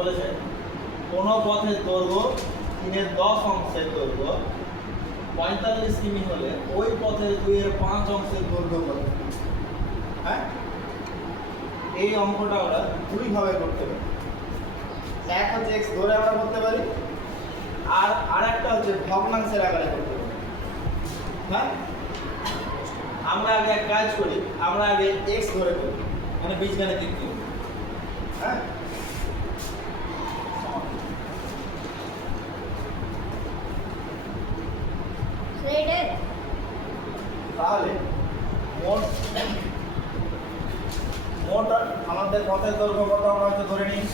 বলেছে কোন পথের দৈর্ঘ্য 3/10 অংশের দৈর্ঘ্য 45 কিমি হলে ওই পথের 2/5 অংশের দৈর্ঘ্য কত? হ্যাঁ, এই অঙ্কটা আমরা দুই ভাবে করতে পারি। এক হচ্ছে x ধরে আমরা করতে পারি, আর আরেকটা হচ্ছে ভগ্নাংশের আকারে করতে পারি। হ্যাঁ, আমরা আগে এক কাজ করি, আমরা আগে x ধরে করি, মানে বীজগাণিতিক নিয়ম। হ্যাঁ, তাহলে মোট আমাদের পথের দৈর্ঘ্য কত আমরা হয়তো ধরে নিই,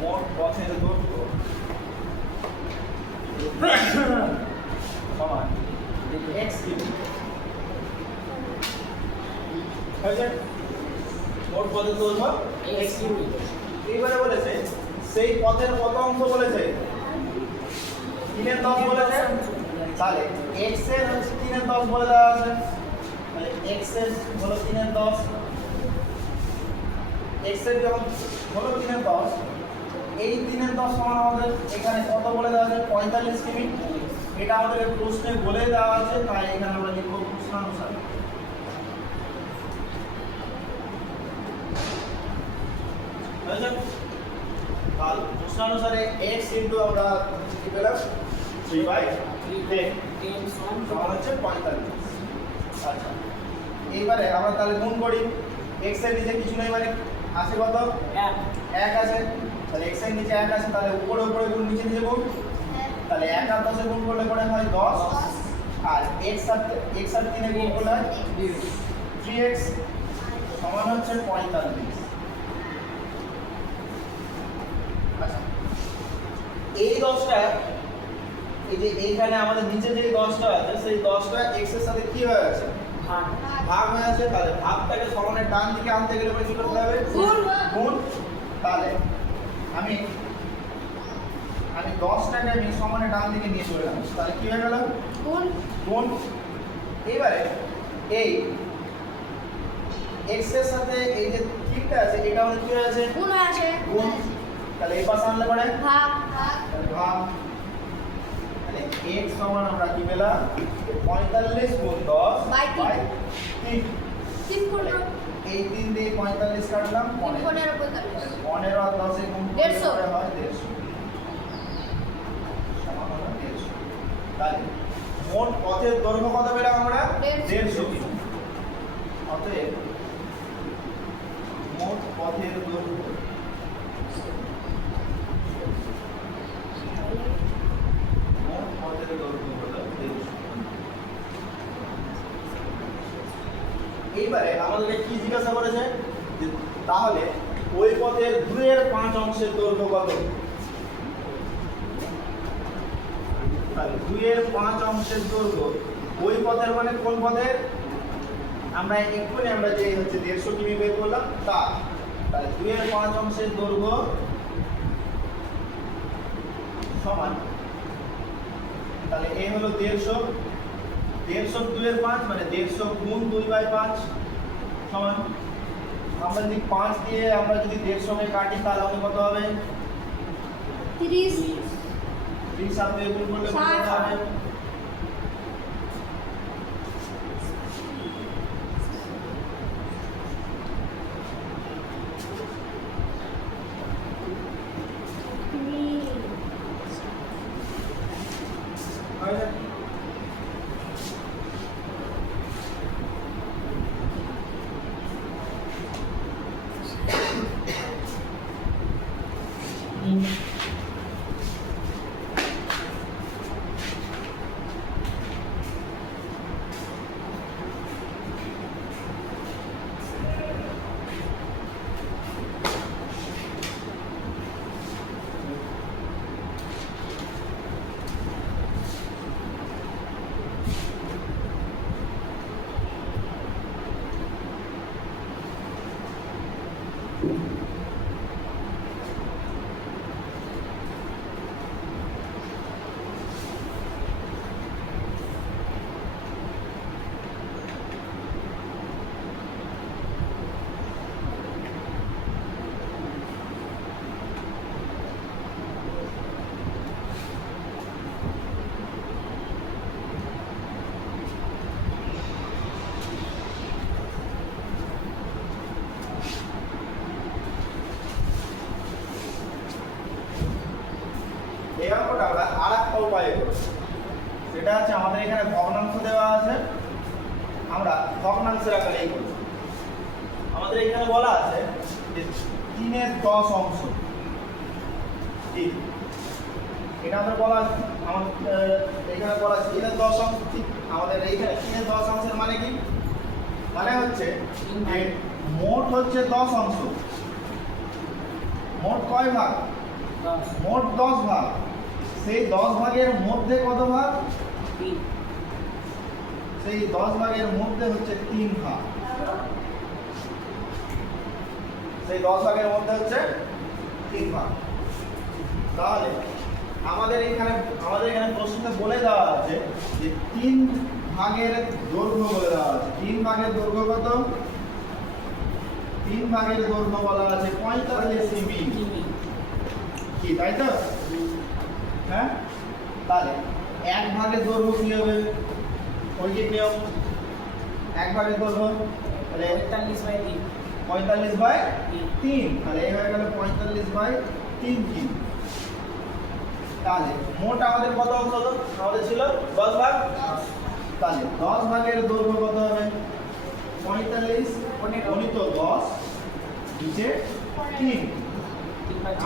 মোট পথের দৈর্ঘ্য সমান x কিমি। মোট পথের দৈর্ঘ্য x কিমি। এইবারে বলেছে সেই পথের কত অংশ বলেছে? 3/10 বলেছে। তাহলে x এর হচ্ছে 3/10 বলে দেওয়া আছে, তাহলে x এর হলো 3/10। x এর যখন হলো 3/10, এই 3/10 সমান আমাদের এখানে কত বলে দেওয়া আছে? 45 কিমি। এটা আমাদের প্রশ্নে বলে দেওয়া আছে, তাই এখানে আমরা লিখব প্রশ্নানুসারে। তাহলে প্রশ্নানুসারে x ইনটু আমরা কি পেলাম? 3/10 সমান হচ্ছে 45। আচ্ছা, এইবারে আমরা তাহলে গুণ করি। x এর নিচে কিছু নেই, মানে আছে কত? 1 আছে। তাহলে x এর নিচে 1 আছে, তাহলে উপরে উপরে গুণ, নিচে নিচে গুণ। তাহলে 1 আর 10 এ গুণ করলে পরে হয় 10, আর x আর 3 এ গুণ করলে হয় 3x সমান হচ্ছে 45। আচ্ছা, এই 10টা, এই যে এইখানে আমাদের নিচে যে 10টা আছে, সেই 10টা x এর সাথে কি হয়ে আছে? ভাগ হয়ে আছে। তাহলে ভাগটাকে সমানের ডান দিকে আনতে গেলে কি করতে হবে? গুণ। তাহলে আমি 10টাকে আমি সমানের ডান দিকে নিয়ে চলে গেলাম, তাহলে কি হয়ে গেল? গুণ। এবারে এই x এর সাথে এই যে 3টা আছে, এটা হচ্ছে কি হয়ে আছে? গুণ। তাহলে এই পাশে আনলে পরে ভাগ। তাহলে x সমান আমরা কি পেলাম? 45 গুণ 10 বাই 3। এই 3 দিয়ে 45 কাটলাম, 15 আর 10 এ গুণ করলে হয় 150 সমান হলো 150। তাহলে মোট পথের দৈর্ঘ্য কত পেলাম আমরা? 150 কিমি। অতএব মোট পথের দৈর্ঘ্য এইবারে আমাদেরকে কি জিজ্ঞাসা করেছে? তাহলে ওই পথের 2/5 অংশের দৈর্ঘ্য কত? তাহলে 2/5 অংশের দৈর্ঘ্য ওই পথের মানে কোন পথের? আমরা এক্ষুনি আমরা যে হচ্ছে 150 কিমি বের করলাম তা। তাহলে 2/5 অংশের দৈর্ঘ্য সমান, তাহলে এই হলো 150, 150 2/5 মানে 150 গুণ 2/5 সমান, আমরা যদি 5 দিয়ে আমরা যদি 150 কে কাটি তাহলে আমাদের কত হবে? 30। 30 আর 2 গুণ করলে কত হবে? এটা হচ্ছে আমাদের এখানে ভগ্নাংশ দেওয়া আছে, আমরা ভগ্নাংশের আকারেই করব। আমাদের এখানে বলা আছে যে 3 এর 10 অংশ, ঠিক এটা আমাদের বলা আছে, আমাদের এখানে বলা আছে 3 এর 10 অংশ, ঠিক আমাদের এইখানে 3 এর 10 অংশের মানে কি, মানে হচ্ছে যে মোট হচ্ছে 10 অংশ, মোট কয় ভাগ, মোট 10 ভাগ, সেই 10 ভাগের মধ্যে কত ভাগ, সেই 10 ভাগের মধ্যে হচ্ছে 3 ভাগ, সেই 10 ভাগের মধ্যে হচ্ছে 3 ভাগ। তাহলে আমাদের এখানে প্রশ্নে বলে দেওয়া আছে যে 3 ভাগের দৈর্ঘ্য বলে দেওয়া আছে, 3 ভাগের দৈর্ঘ্য কত, 3 ভাগের দৈর্ঘ্য বলা আছে 45 সেমি, কি তাই তো? হ্যাঁ, তাহলে 1 ভাগের দৈর্ঘ্য কি হবে, ঐকিক নিয়ম, 1 ভাগের দৈর্ঘ্য তাহলে 45/3, তাহলে এই হয়ে গেল 45/3। তাহলে মোট আমাদের কত অংশ হলো, আমাদের ছিল 10 ভাগ, তাহলে 10 ভাগের দৈর্ঘ্য কত হবে, 45 গুণিত 10 নিচে 3,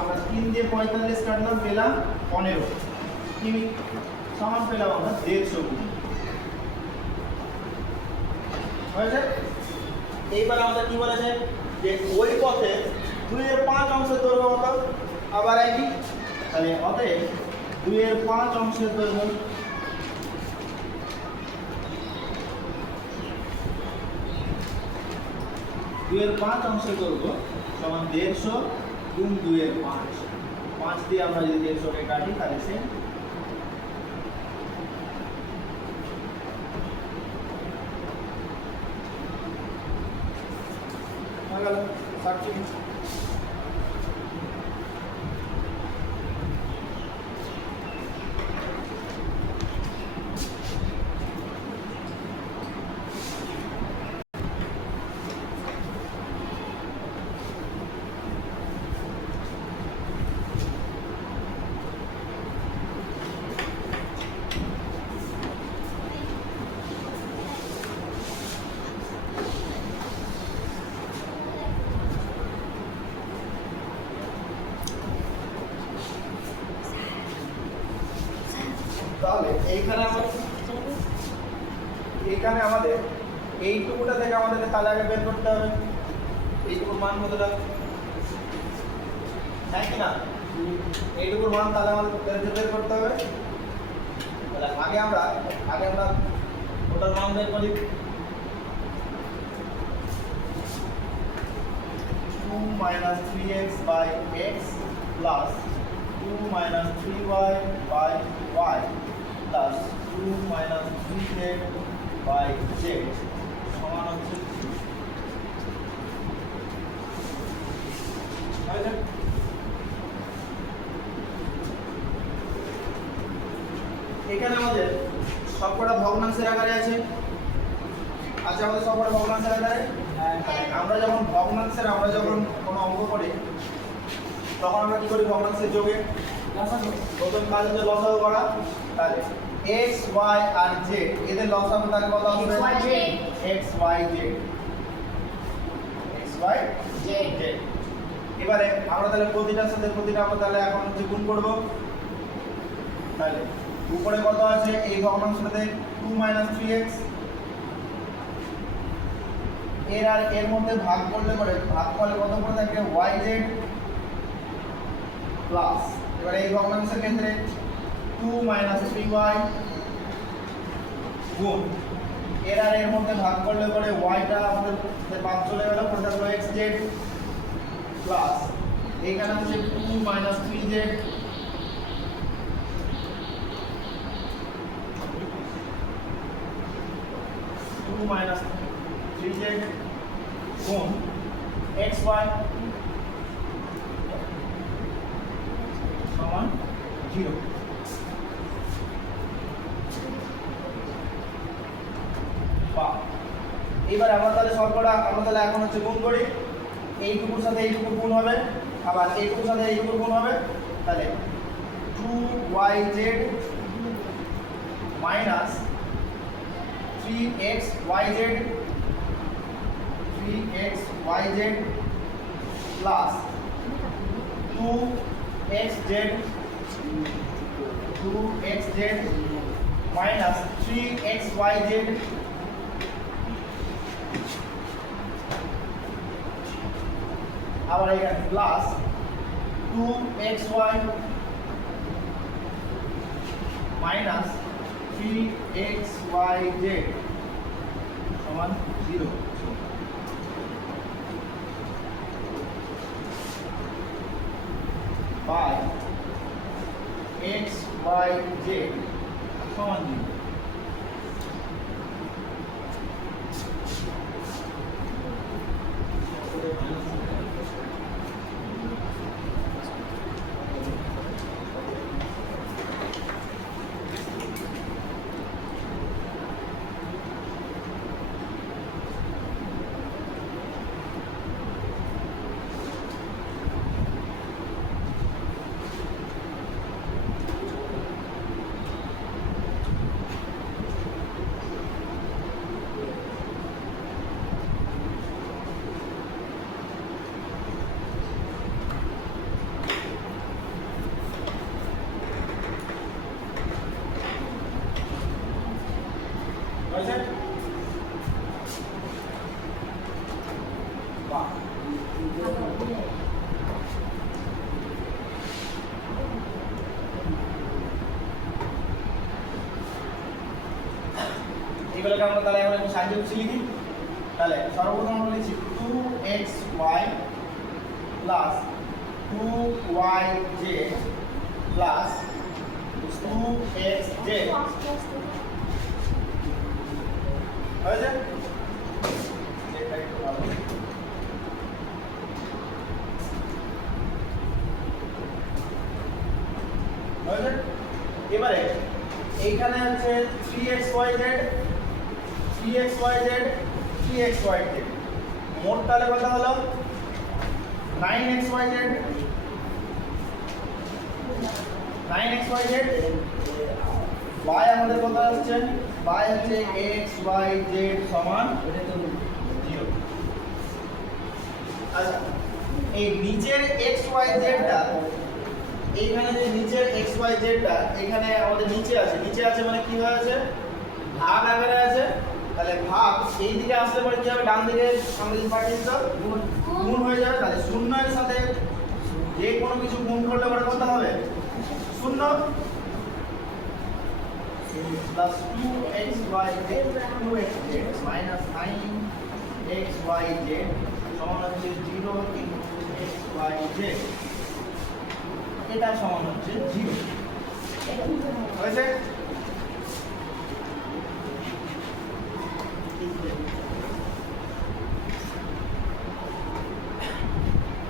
আমরা 3 দিয়ে 45 কাটলাম, পেলাম 15 কিমি, সমান পেলাম আমরা 150 কিমি হয়েছে। এইবার আমাদের কি বলেছে যে ওই পথে 2 এর 5 অংশের দৈর্ঘ্য কত, আবার একই, তাহলে অতএব 2 এর 5 অংশের দৈর্ঘ্য, 2 এর 5 অংশের দৈর্ঘ্য সমান 150 গুণ 2 এর 5, 5 দিয়ে আমরা যদি 150 কে কাটি তাহলে সে হয়ে গেল 60 কিমি। তাহলে এইখানে আমাদের এইটুকুটা থেকে আমাদেরকে তাহলে আগে বের করতে হবে, এইটুকুর মান কতটা, হ্যাঁ কি না, এইটুকুর মান তাহলে আমাদের বের করতে হবে। তাহলে আগে আমরা ওটার মান বের করি, 2 - 3x / x plus 2 - 3y / y plus 2 - 3z / z সমান হচ্ছে 0। এখানে আমাদের সবকটা ভগ্নাংশের আকারে আছে, আচ্ছা আমাদের সবকটা ভগ্নাংশের আকারে, আমরা যখন কোনো অঙ্ক করি তখন আমরা কি করি, ভগ্নাংশের যোগে প্রথম কাজ হচ্ছে লসাগু করা, তাহলে x y আর z এদের লসাগু তাহলে কত হবে, x y z, এবারে আমরা তাহলে প্রতিটার সাথে প্রতিটা আমরা তাহলে এখন হচ্ছে গুণ করব। তাহলে উপরে কত আছে, এই ভগ্নাংশটাতে 2 - 3x, এর মধ্যে ভাগ করলে কত করে থাকে, yz প্লাস, এবারে এই ভগ্নাংশের ক্ষেত্রে 2 - 3y গুণ এর মধ্যে ভাগ করলে পরে yটা আমাদের বাদ চলে গেল, পরে থাকলো xz প্লাস এইখানে হচ্ছে 2 - 3z গুণ xy সমান 0। এবার আমরা তাহলে এখন হচ্ছে গুণ করি, এইটুকুর সাথে এইটুকুর গুণ হবে, আবার এইটুকুর সাথে এইটুকুর গুণ হবে, তাহলে 2yz minus 3xyz plus 2xz minus 3xyz আবার এখানে প্লাস 2xy মাইনাস 3xyz সমান 0 বাই xyz সমান 0 হয়েছে? বাহ। এগুলোকে আমরা তাহলে এখন একটু সাহায্য করছি লিখি। তাহলে সর্বপ্রথম আমরা লিখছি 2xy plus 2yz plus 2xz হয়েছে? এটা একটু ভালো। হয়েছে? এবারে এইখানে হচ্ছে 3xyz 3xyz মোট তাহলে কত হলো 9xyz y আমাদের কত আসছে y হচ্ছে xyz সমান 0। আচ্ছা এই নিচের xyz টা এইখানে যে নিচের xyz টা এখানে আমাদের নিচে আছে মানে কি হয়েছে ভাগ আকারে আছে। তাহলে ভাগ এই দিকে আসলে পরে কি হবে ডান দিকে আমরা যদি পাঠিয়ে দাও গুণ হয়ে যাবে। তাহলে শূন্যের সাথে যে কোনো কিছু গুণ করলে পরে কত হবে 0 প্লাস 2xyz মাইনাস 9xyz সমান হচ্ছে 0 xyz এটা সমান হচ্ছে 0 হয়েছে?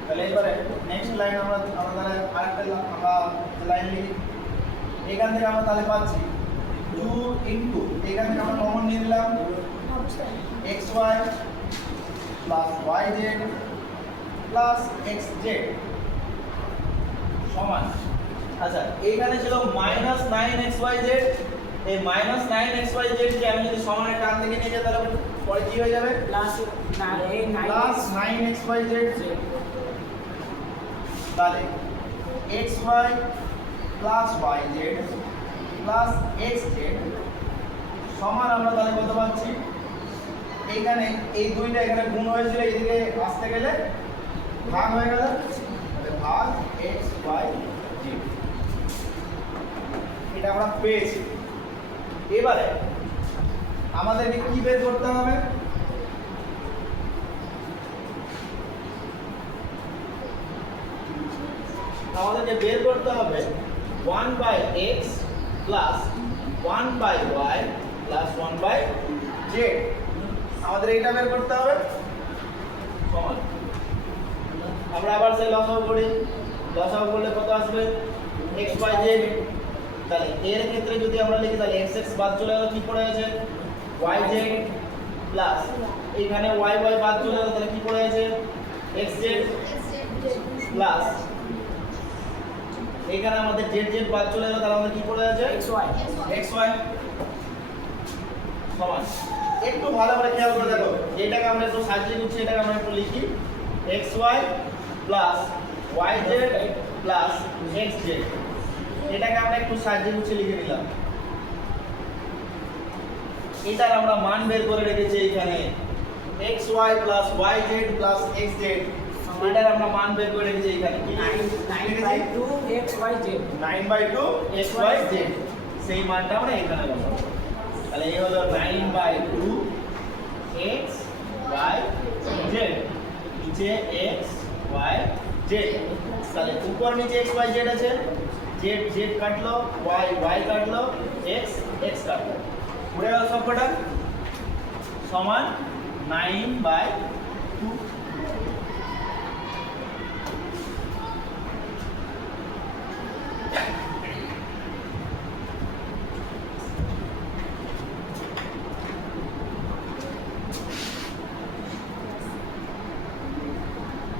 তাহলে এবারে নেক্সট লাইন আমরা তাহলে আরেকটা আমরা লাইন লিখি। এখান থেকে আমরা তাহলে পাচ্ছি 2 ইনটু এখান থেকে আমরা কমন নিয়ে নিলাম xy plus yz plus xz সমান। আচ্ছা এইখানে ছিল মাইনাস 9xyz এই মাইনাস 9xyz কে আমি যদি সমানের টান থেকে নিয়ে যাই তাহলে পরে কি হয়ে যাবে প্লাস 9xyz তাহলে xy plus yz plus xz সমান আমরা তাহলে কত পাচ্ছি এইখানে এই দুইটা এখানে গুণ হয়েছিল এদিকে আসতে গেলে ভাগ হয়ে গেল তাহলে ভাগ xyz এটা আমরা পেয়েছি। এবারে আমাদেরকে কি বের করতে হবে আমাদেরকে বের করতে হবে 1/x plus 1/y plus 1/z আমাদের এইটা বের করতে হবে সমান। আমরা আবার সেই লসাগু করি লসাগু করলে কত আসবে xyz। তাহলে এর ক্ষেত্রে যদি আমরা লিখি তাহলে xx বাদ চলে গেল কি পড়ে আছে yz প্লাস এখানে y বাদ চলে গেল তাহলে কি পড়ে আছে xz প্লাস এখানে আমাদের z বাদ চলে গেল তাহলে আমাদের কি পড়ে আছে xy সমান একটু ভালো করে খেয়াল করে দেখো এটাকে আমরা একটু সাজিয়ে নিচ্ছি এটাকে আমরা একটু লিখি xy plus yz plus xz এটাকে আমরা একটু সাজিয়ে নিচ্ছি লিখে নিলাম এটার আমরা মান বের করে রেখেছি এখানে xy plus yz plus xz এটার আমরা মান বের করে রেখেছি এখানে কি 9/2 xyz 9/2 xyz সেই মানটা আমরা এখানে বসাবো তাহলে এই হলো 9/2 xyz নিচে xyz তাহলে উপর নিচে xyz আছে z z কাটলো y y কাটলো x x কাটলো পুরো সবকটা সমান 9/2